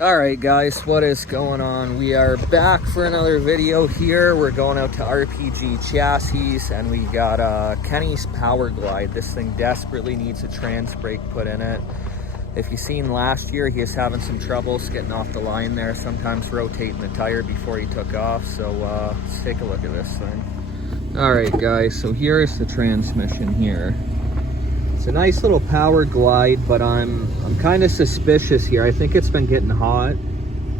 All right, guys, what is going on? We are back for another video here. We're going out to RPG Chassis, and we got Kenny's Power Glide. This thing desperately needs a trans brake put in it. If you've seen last year, he was having some troubles getting off the line there, sometimes rotating the tire before he took off. So let's take a look at this thing. All right, guys, so here's the transmission here. It's a nice little Power Glide, but I'm kind of suspicious here. I think it's been getting hot.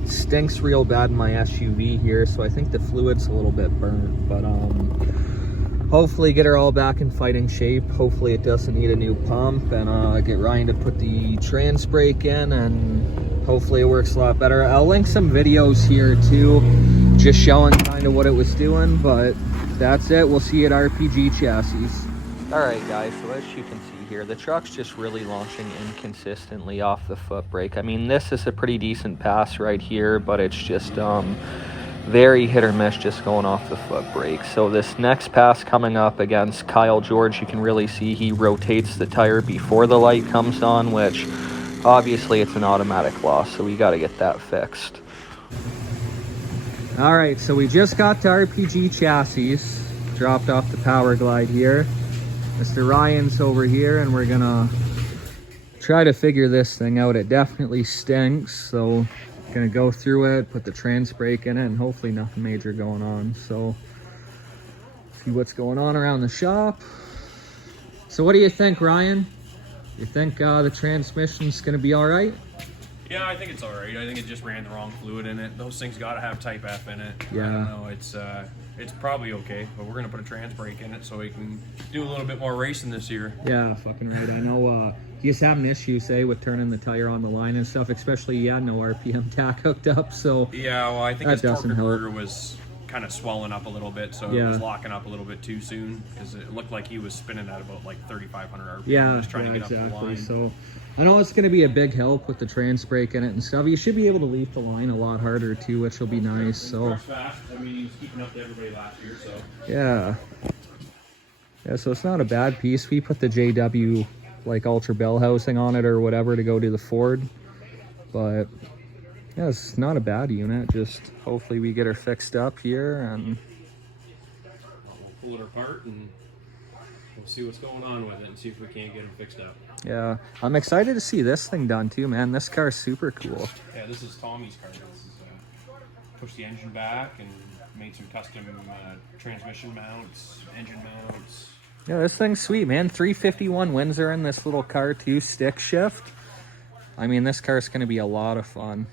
It stinks real bad in my SUV here, so I think the fluid's a little bit burnt. But hopefully get her all back in fighting shape. Hopefully it doesn't need a new pump, and get Ryan to put the trans brake in, and hopefully it works a lot better. I'll link some videos here too, just showing kind of what it was doing, but that's it. We'll see you at RPG Chassis. All right, guys, so as you can see here, the truck's just really launching inconsistently off the foot brake. I mean, this is a pretty decent pass right here, but it's just very hit or miss just going off the foot brake. So this next pass coming up against Kyle George, you can really see he rotates the tire before the light comes on, which obviously it's an automatic loss, so we got to get that fixed. All right, so we just got to RPG Chassis, dropped off the Power Glide here. Mr. Ryan's over here, and we're gonna try to figure this thing out. It definitely stinks, so gonna go through it, put the trans brake in it, and hopefully nothing major going on. So see what's going on around the shop. So what do you think, Ryan? You think the transmission's gonna be all right? Yeah, I think it's all right. I think it just ran the wrong fluid in it. Those things gotta have Type F in it. Yeah. I don't know. It's probably okay, but we're gonna put a trans brake in it so we can do a little bit more racing this year. Yeah, fucking right. I know he's having issues, say, with turning the tire on the line and stuff, especially he had no RPM tack hooked up, so yeah, well, I think that his torque doesn't help. converter was kind of swelling up a little bit, so it was locking up a little bit too soon because it looked like he was spinning at about like 3,500 RPM. Yeah, just trying to get exactly. up the line. So I know it's going to be a big help with the trans brake in it and stuff. You should be able to leave the line a lot harder too, which will be nice. So fast. I mean, he was keeping up to everybody last year, so yeah, so it's not a bad piece. We put the JW like Ultra Bell housing on it or whatever to go to the Ford, but yeah, it's not a bad unit. Just hopefully we get her fixed up here, and we'll pull it apart and we'll see what's going on with it and see if we can't get them fixed up. yeah, I'm excited to see this thing done too, man. This car's super cool. Yeah, this is Tommy's car. This is pushed the engine back and made some custom transmission mounts, engine mounts. Yeah, this thing's sweet, man. 351 Windsor in this little car too, stick shift. I mean, this car's gonna be a lot of fun.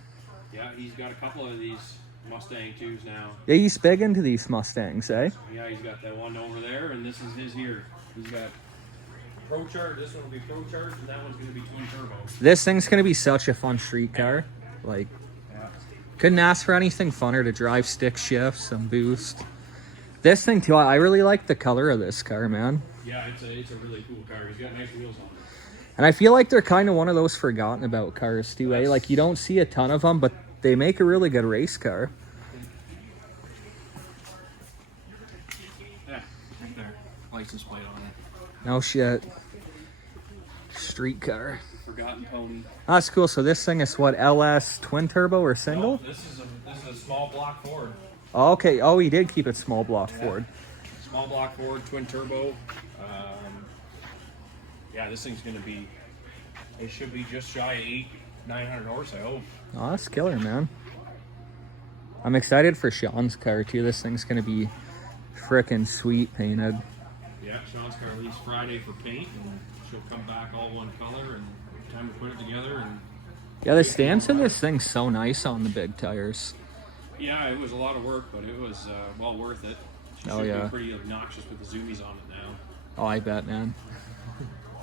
Yeah, he's got a couple of these Mustang 2s now. Yeah, he's big into these Mustangs, eh? Yeah, he's got that one over there, and this is his here. He's got Pro Charge. This one will be Pro Charge, and that one's gonna be twin turbo. This thing's gonna be such a fun street car. Like, couldn't ask for anything funner to drive. Stick shift, some boost. This thing too, I really like the color of this car, man. Yeah, it's a really cool car. He's got nice wheels on it. And I feel like they're kind of one of those forgotten about cars too, eh? Like, you don't see a ton of them, but they make a really good race car. Yeah, right there. License plate on it. No shit. Street car. Forgotten Pony. That's cool. So this thing is what, LS twin turbo or single? No, this is a small block Ford. Oh, okay. Oh, he did keep it small block Ford. Small block Ford, twin turbo. Yeah, this thing's gonna be. It should be just shy of 900 horse, I hope. Oh, that's killer, man. I'm excited for Sean's car too. This thing's gonna be frickin' sweet painted. Yeah, Sean's car released Friday for paint, and she'll come back all one color, and time to put it together. And Yeah, the stance of this thing's so nice on the big tires. yeah, it was a lot of work, but it was well worth it. She Oh, should yeah. be pretty obnoxious with the zoomies on it now. Oh, I bet, man.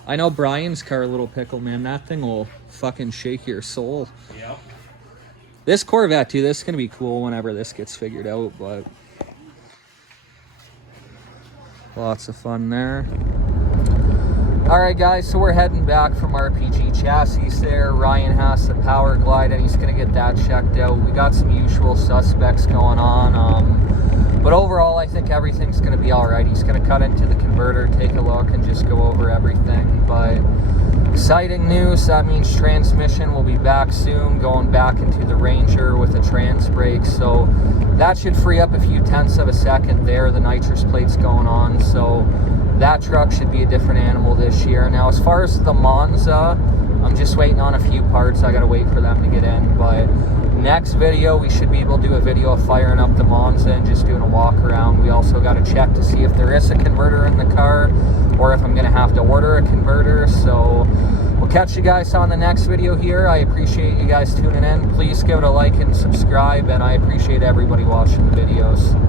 I know Brian's car, Little Pickle, man. That thing will fucking shake your soul. Yep. This Corvette too, this is gonna be cool whenever this gets figured out, but lots of fun there. All right, guys, so we're heading back from RPG Chassis there. Ryan has the Power Glide, and he's gonna get that checked out. We got some usual suspects going on. But overall, I think everything's going to be all right. He's going to cut into the converter, take a look, and just go over everything. But exciting news. That means transmission will be back soon, going back into the Ranger with a trans brake. So that should free up a few tenths of a second there. The nitrous plate's going on. So that truck should be a different animal this year. Now, as far as the Monza, I'm just waiting on a few parts. I got to wait for them to get in. But next video, we should be able to do a video of firing up the Monza and just doing a walk around. We also got to check to see if there is a converter in the car or if I'm going to have to order a converter. So we'll catch you guys on the next video here. I appreciate you guys tuning in. Please give it a like and subscribe, and I appreciate everybody watching the videos.